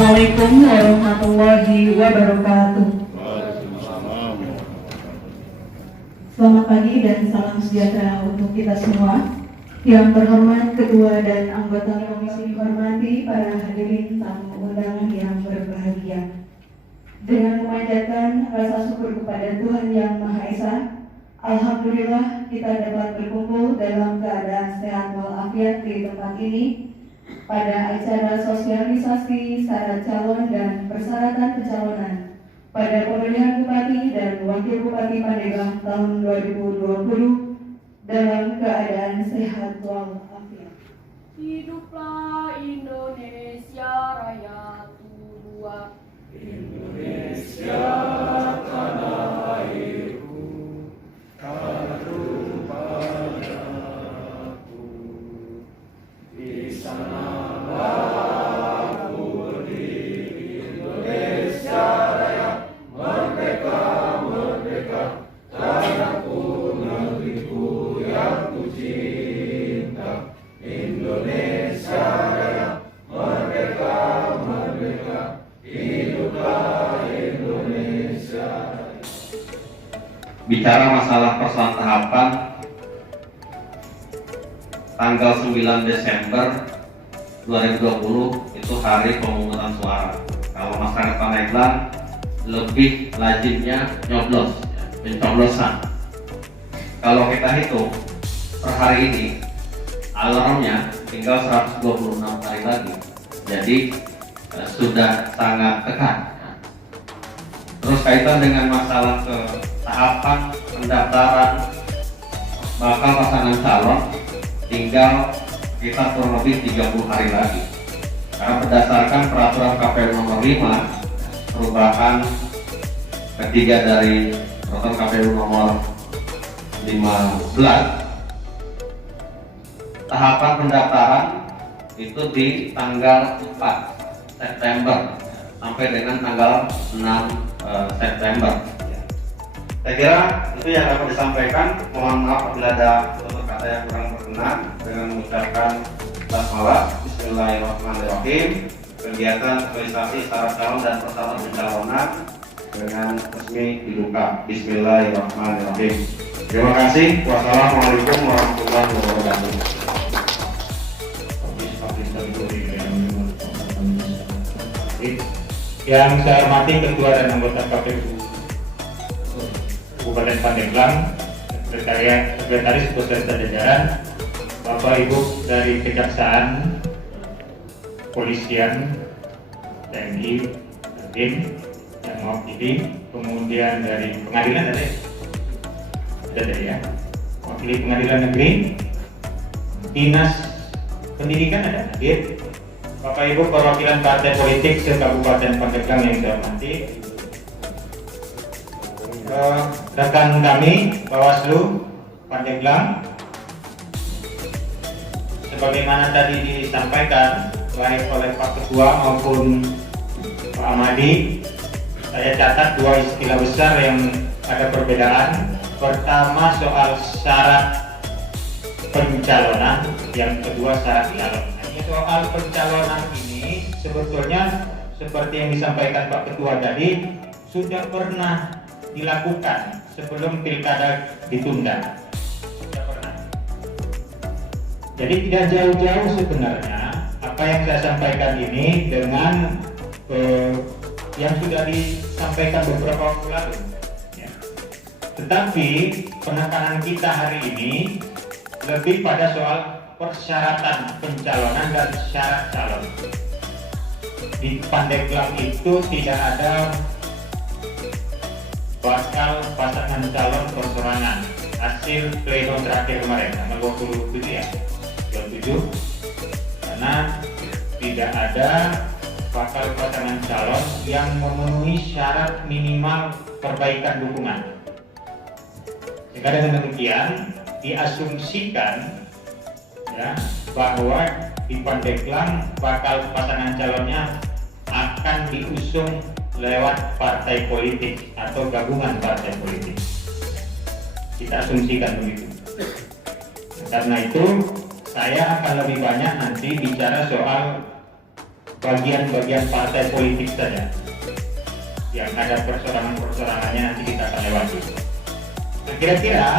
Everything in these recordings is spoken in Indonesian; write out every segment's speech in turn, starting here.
Assalamualaikum warahmatullahi wabarakatuh. Selamat pagi dan salam sejahtera untuk kita semua. Yang terhormat Ketua dan anggota Komisi dihormati para hadirin tamu undangan yang berbahagia. Dengan memanjatkan rasa syukur kepada Tuhan Yang Maha Esa, alhamdulillah kita dapat berkumpul dalam keadaan sehat walafiat di tempat ini pada acara sosialisasi syarat calon dan persyaratan pencalonan pada pemilihan Bupati dan Wakil Bupati Pandeglang tahun 2020 dalam keadaan sehat walafiat. Hiduplah Indonesia Raya tua. Indonesia tanah airku, kagum padaku. Di sanalah aku berdiri, Indonesia Raya, merdeka, merdeka, tanahku, negeriku yang ku cinta. Indonesia Raya, merdeka, merdeka, hiduplah Indonesia. Bicara masalah persoalan tahapan, tanggal 9 Desember 2020 itu hari pemungutan suara. Kalau masyarakat Pandeglang lebih lazimnya nyoblos, pencoblosan. Kalau kita hitung per hari ini, alarmnya tinggal 126 hari lagi. Jadi sudah sangat dekat. Terus kaitan dengan masalah ke tahapan pendaftaran bakal pasangan calon, tinggal kita kurang lebih 30 hari lagi. Karena berdasarkan peraturan KPU nomor 5 perubahan ketiga dari peraturan KPU nomor 15, tahapan pendaftaran itu di tanggal 4 September sampai dengan tanggal 6 September. Saya kira itu yang dapat disampaikan. Mohon maaf apabila ada tutur kata yang kurang berkenan. Dengan mengucapkan basmalah, Bismillahirrahmanirrahim. Kegiatan sosialisasi syarat calon dan persyaratan pencalonan dengan resmi dibuka. Bismillahirrahmanirrahim. Terima kasih. Wassalamualaikum warahmatullahi wabarakatuh. Yang saya hormati Ketua dan anggota KPU Kabupaten Pandeglang, Sekretaris beserta jajaran, Bapak Ibu dari Kejaksaan, Polisian, TNI, BIM, yang mewakili, kemudian dari pengadilan ada ya, mewakili pengadilan negeri, dinas pendidikan ada hadir. Bapak Ibu perwakilan partai politik se-Kabupaten Pandeglang yang saya hormati, rekan kami Bawaslu Pandeglang, sebagaimana tadi disampaikan baik oleh Pak Ketua maupun Pak Amadi, saya catat dua istilah besar yang ada perbedaan. Pertama soal syarat pencalonan, yang kedua syarat calon. Soal pencalonan ini sebetulnya seperti yang disampaikan Pak Ketua tadi sudah pernah dilakukan sebelum pilkada ditunda. Sudah pernah. Jadi tidak jauh-jauh sebenarnya apa yang saya sampaikan ini dengan yang sudah disampaikan beberapa waktu lalu. Ya. Tetapi penekanan kita hari ini lebih pada soal persyaratan pencalonan dan syarat calon. Di Pandeglang itu tidak ada bakal pasangan calon persorangan. Hasil pleno terakhir kemarin tanggal 27 ya, 27, karena tidak ada bakal pasangan calon yang memenuhi syarat minimal perbaikan dukungan. Sehingga dengan demikian diasumsikan ya, bahwa di Pandeglang bakal pasangan calonnya akan diusung lewat partai politik atau gabungan partai politik. Kita asumsikan begitu. Karena itu saya akan lebih banyak nanti bicara soal bagian-bagian partai politik saja yang ada persorangan-persorangannya, nanti kita akan lewati. Nah, kira-kira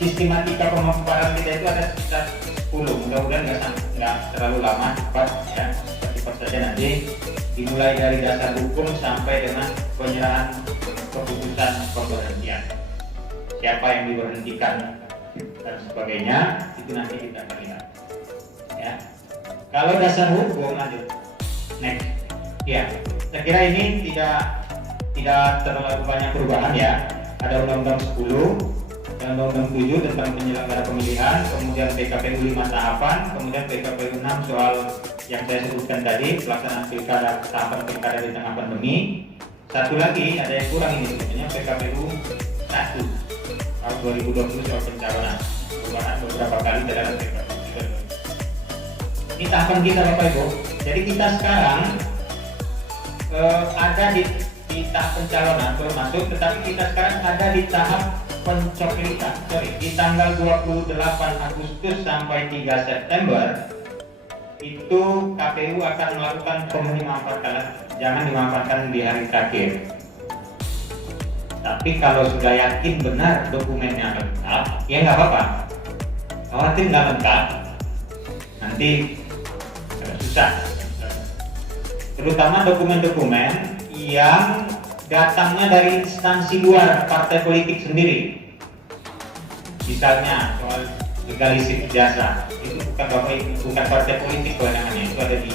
sistematika pemaparan kita itu ada sekitar 10, mudah-mudahan nggak terlalu lama, cepat ya, cepat saja nanti, dimulai dari dasar hukum sampai dengan penyerahan keputusan pemberhentian, siapa yang diberhentikan dan sebagainya, itu nanti kita akan lihat ya. Kalau dasar hukum, lanjut next ya, saya kira ini tidak terlalu banyak perubahan ya. Ada Undang-Undang 10 dan Undang-Undang 7 tentang penyelenggara pemilihan, kemudian PKPU 5 tahapan, kemudian PKPU 6 soal yang saya sebutkan tadi, pelaksanaan pilkada, tahapan pilkada di tengah pandemi. Satu lagi ada yang kurang ini, sebenarnya PKPU 1 tahun 2020 soal pencalonan, perubahan beberapa kali dalam PKPU 3. Ini tahapan kita Bapak Ibu. Jadi kita sekarang ada di tahap pencalonan belum masuk, tetapi kita sekarang ada di tahap pencoblosan. Di tanggal 28 Agustus sampai 3 September itu KPU akan melakukan pemanfaatan, jangan dimanfaatkan di hari terakhir. Tapi kalau sudah yakin benar dokumennya lengkap, ya nggak apa-apa. Khawatir nggak lengkap, nanti susah. Terutama dokumen-dokumen yang datangnya dari instansi luar partai politik sendiri. Misalnya soal legalisasi jasa, itu bukan partai politik kewenangannya, itu ada di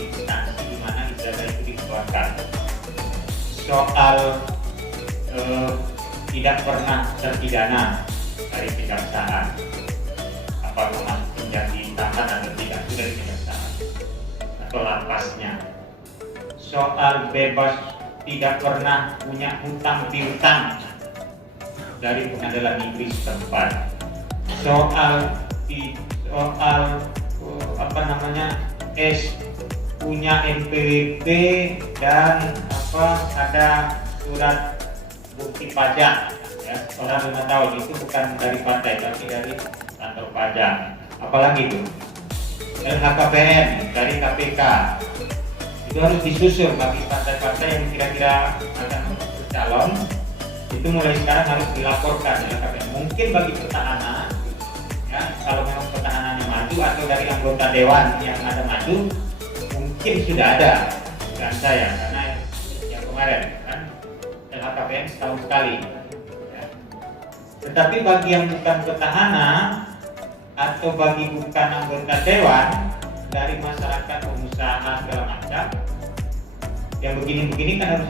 instansi di mana ijazah itu dikeluarkan. Soal tidak pernah terpidana dari kejaksaan, apakah masuk menjadi tahanan atau tidak itu dari kejaksaan atau lapasnya. Soal bebas tidak pernah punya hutang piutang dari pengadilan negeri setempat. Soal punya NPWP dan ada surat bukti pajak ya, orang 5 tahun itu bukan dari partai tapi dari kantor pajak. Apalagi itu LHKPN dari KPK, itu harus disusun bagi partai-partai yang kira-kira akan bercalon. Itu mulai sekarang harus dilaporkan LHKPN. Mungkin bagi petahana ya, kalau memang petahananya maju atau dari anggota dewan yang ada maju, mungkin sudah ada, bukan saya, karena yang kemarin kan LHKPN setahun sekali ya. Tetapi bagi yang bukan petahana atau bagi bukan anggota dewan, dari masyarakat, pengusaha segala macam, yang begini-begini kan harus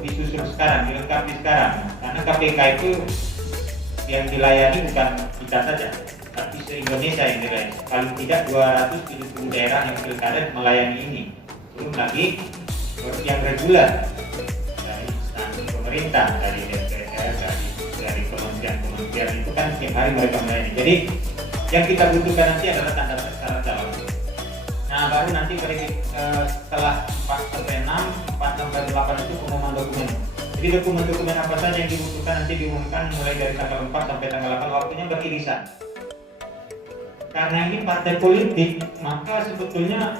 disusun sekarang, dilengkapi sekarang. Karena KPK itu yang dilayani bukan kita saja, tapi se-Indonesia yang dilayani. Paling tidak 270 daerah yang pilkada melayani ini. Belum lagi yang reguler dari instansi pemerintah, dari DPR, dari kementerian-kementerian itu kan setiap hari mereka melayani. Jadi yang kita butuhkan nanti adalah tanda syarat calon. Nah, baru nanti setelah 4-6, 4-8 itu pengumuman dokumen. Jadi dokumen-dokumen apa saja yang dibutuhkan nanti diumumkan mulai dari tanggal 4 sampai tanggal 8, waktunya beririsan. Karena ini partai politik, maka sebetulnya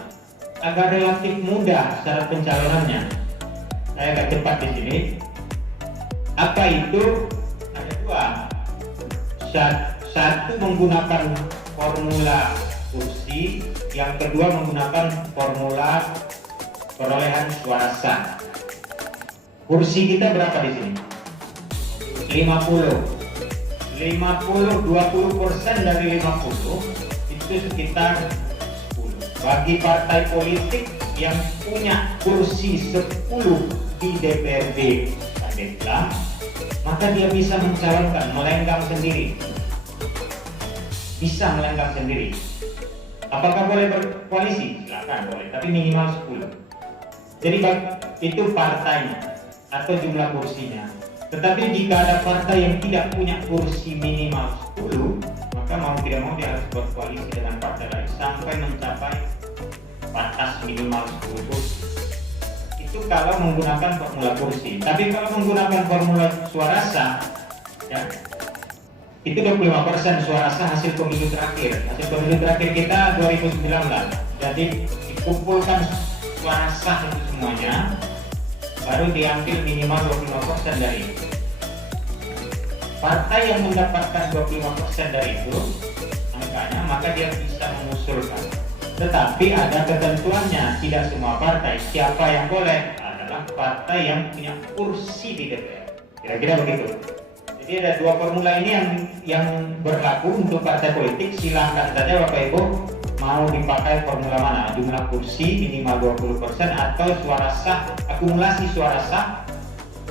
agak relatif mudah syarat pencalonannya. Saya agak cepat di sini. Apa itu? Ada dua. Satu menggunakan formula kursi, yang kedua menggunakan formula perolehan suara sah. Kursi kita berapa di sini? 50. 20% dari 50 itu sekitar 10. Bagi partai politik yang punya kursi 10 di DPRD Pandeglang, maka dia bisa mencalonkan, melenggang sendiri. Bisa melenggang sendiri. Apakah boleh berkoalisi? Silakan boleh, tapi minimal 10. Jadi itu partainya atau jumlah kursinya. Tetapi jika ada partai yang tidak punya kursi minimal 10, maka mau tidak mau dia harus berkoalisi dengan partai lain sampai mencapai batas minimal 10 kursi. Itu kalau menggunakan formula kursi. Tapi kalau menggunakan formula suara sah, ya, itu 25% suara sah hasil pemilu terakhir. Hasil pemilu terakhir kita 2019. Jadi dikumpulkan suara sah itu semuanya, baru diambil minimal 25% dari itu. Partai yang mendapatkan 25% dari itu angkanya, maka dia bisa mengusulkan. Tetapi ada ketentuannya, tidak semua partai. Siapa yang boleh adalah partai yang punya kursi di DPR. Kira-kira begitu. Jadi ada dua formula ini yang berlaku untuk partai politik. Silahkan saja Bapak Ibu mau dipakai formula mana, jumlah kursi minimal 20% atau suara sah, akumulasi suara sah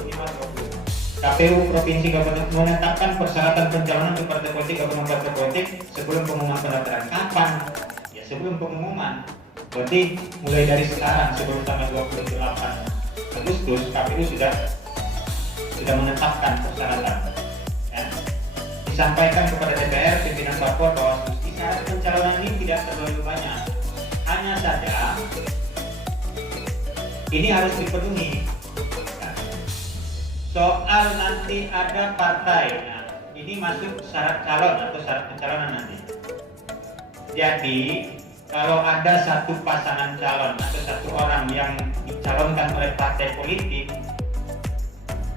minimal 20%. KPU Provinsi Kabupaten menetapkan persyaratan pencalonan untuk partai politik gabungan partai politik sebelum pengumuman pendaftaran. Kapan? Ya sebelum pengumuman. Berarti mulai dari sekarang sebelum tanggal 28 Agustus KPU sudah menetapkan persyaratan. Ya. Disampaikan kepada DPR pimpinan parpol bahwa syarat pencalonan ini tidak terlalu banyak. Hanya saja ini harus dipenuhi. Soal nanti ada partai, nah, ini masuk syarat calon atau syarat pencalonan nanti. Jadi kalau ada satu pasangan calon atau satu orang yang dicalonkan oleh partai politik,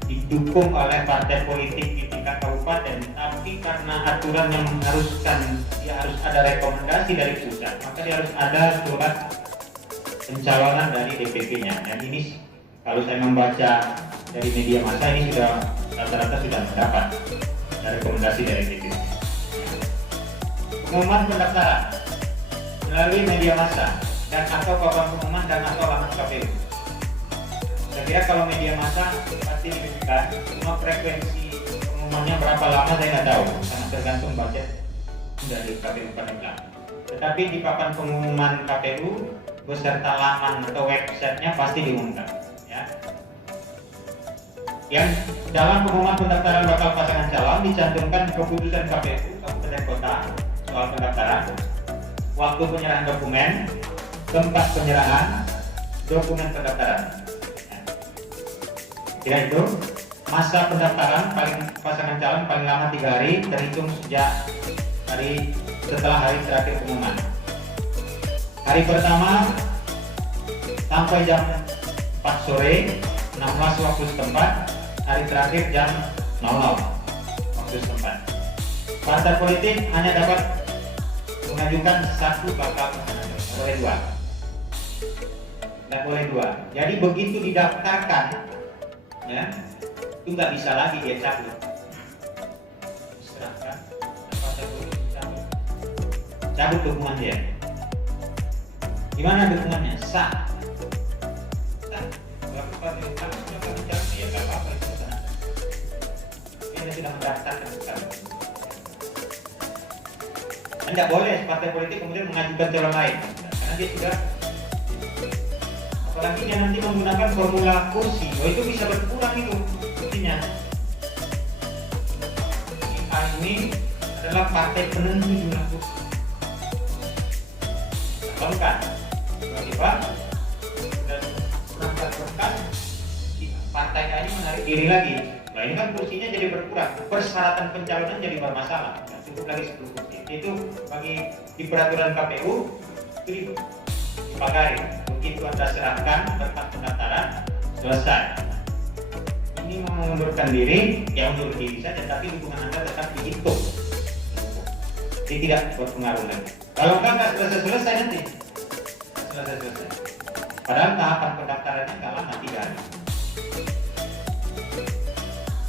didukung oleh partai politik di tingkat kabupaten, tapi karena aturan yang mengharuskan dia harus ada rekomendasi dari pusat, maka dia harus ada surat pencalonan dari DPP-nya. Dan ini kalau saya membaca dari media massa ini sudah rata-rata sudah mendapat rekomendasi dari DPP. Pengumuman pendaftaran melalui media massa dan atau papan pengumuman dan atau laman KPU. Saya kira kalau media massa pasti diberikan, cuma frekuensi pengumumannya berapa lama saya nggak tahu, karena tergantung budget dari KPU Pandeglang. Tetapi di papan pengumuman KPU beserta laman atau websitenya pasti diumumkan. Ya. Yang dalam pengumuman pendaftaran bakal pasangan calon dicantumkan keputusan KPU Kabupaten Kota soal pendaftaran, waktu penyerahan dokumen, tempat penyerahan dokumen pendaftaran. Kira itu masa pendaftaran pasangan calon paling lama 3 hari terhitung sejak hari setelah hari terakhir pengumuman. Hari pertama sampai jam 4 sore 16 waktu setempat, hari terakhir jam 00 waktu setempat. Partai politik hanya dapat mengajukan satu bakal pasangan, boleh 2. Tidak boleh 2. Jadi begitu didaftarkan, ya, itu nggak bisa lagi dia cabut. Serahkan partai politik cabut dukungan dia. Gimana dukungannya? Sah. Sudah mendaftarkan sekarang. Tidak boleh partai politik kemudian mengajukan calon lain, karena dia sudah, apalagi dia nanti menggunakan formula kursi, itu bisa berkurang itu kursinya. Ini adalah partai penentu jumlah kursi. Calonkan, tiba-tiba dan kurang partai ini menarik diri lagi. Nah ini kan kursinya jadi berkurang, persyaratan pencalonan jadi bermasalah. Nah, cukup lagi 10 kursi. Itu bagi di peraturan KPU itu dipakai. Begitu Anda serahkan berkas pendaftaran, selesai. Ini mengundurkan diri, ya undur diri saja, tapi dukungan Anda tetap dihitung. Jadi tidak berpengaruh lagi. Kalau nggak selesai nanti, selesai. Padahal tahapan pendaftarannya nggak lama, 3 hari.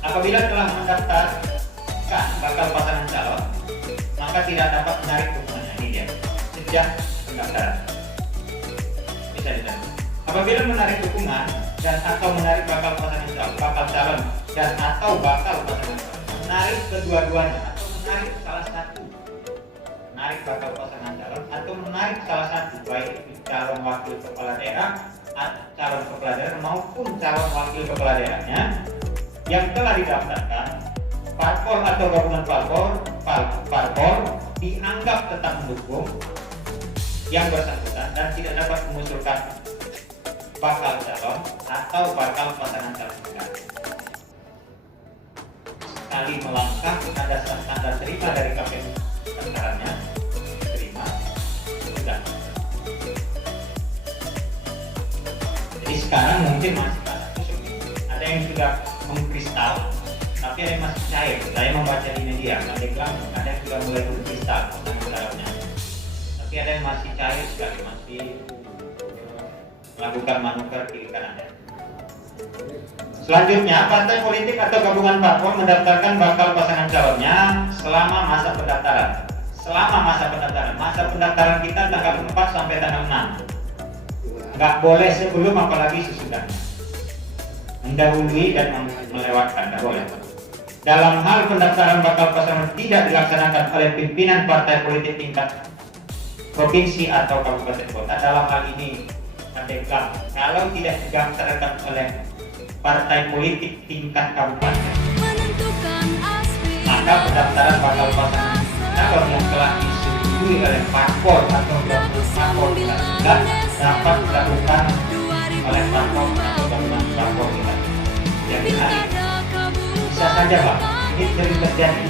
Apabila telah mendaftarkan bakal pasangan calon, maka tidak dapat menarik dukungannya. Ini dia, sejak pendaftaran. Bisa dicari. Apabila menarik dukungan dan atau menarik bakal pasangan calon dan atau bakal pasangan calon, menarik kedua-duanya atau menarik salah satu, menarik bakal pasangan calon atau menarik salah satu, baik itu calon wakil kepala daerah, calon kepala daerah maupun calon wakil kepala daerahnya yang telah didaftarkan, parpol atau gabungan parpol dianggap tetap mendukung yang bersangkutan dan tidak dapat mengusulkan bakal calon atau bakal pasangan calon. Sekali melangkah ada tanda terima dari KPU pendaftarannya, terima, sudah. sekarang mungkin masih kalah kusut. Ada yang sudah mengkristal, tapi ada yang masih cair. Saya membaca di media, Pandeglang ada yang sudah mulai mengkristal dalamnya. Tapi ada yang masih cair sekali, masih melakukan manuver kiri kanannya. Selanjutnya, partai politik atau gabungan parpol mendaftarkan bakal pasangan calonnya selama masa pendaftaran. Masa pendaftaran kita tanggal 4 sampai tanggal 6. Nggak boleh sebelum apalagi sesudahnya. Mendahului dan melewatkan, nggak boleh. Dalam hal pendaftaran bakal pasangan tidak dilaksanakan oleh pimpinan partai politik tingkat provinsi atau kabupaten kota. Dalam hal ini, Pandeglang, kalau tidak didaftarkan oleh partai politik tingkat kabupaten, maka pendaftaran bakal pasangan calon yang telah disetujui oleh parpol atau gabungan parpol tidak dapat dilakukan oleh parpol atau gabungan parpol kita. Jadi bisa saja Pak, ini sering terjadi.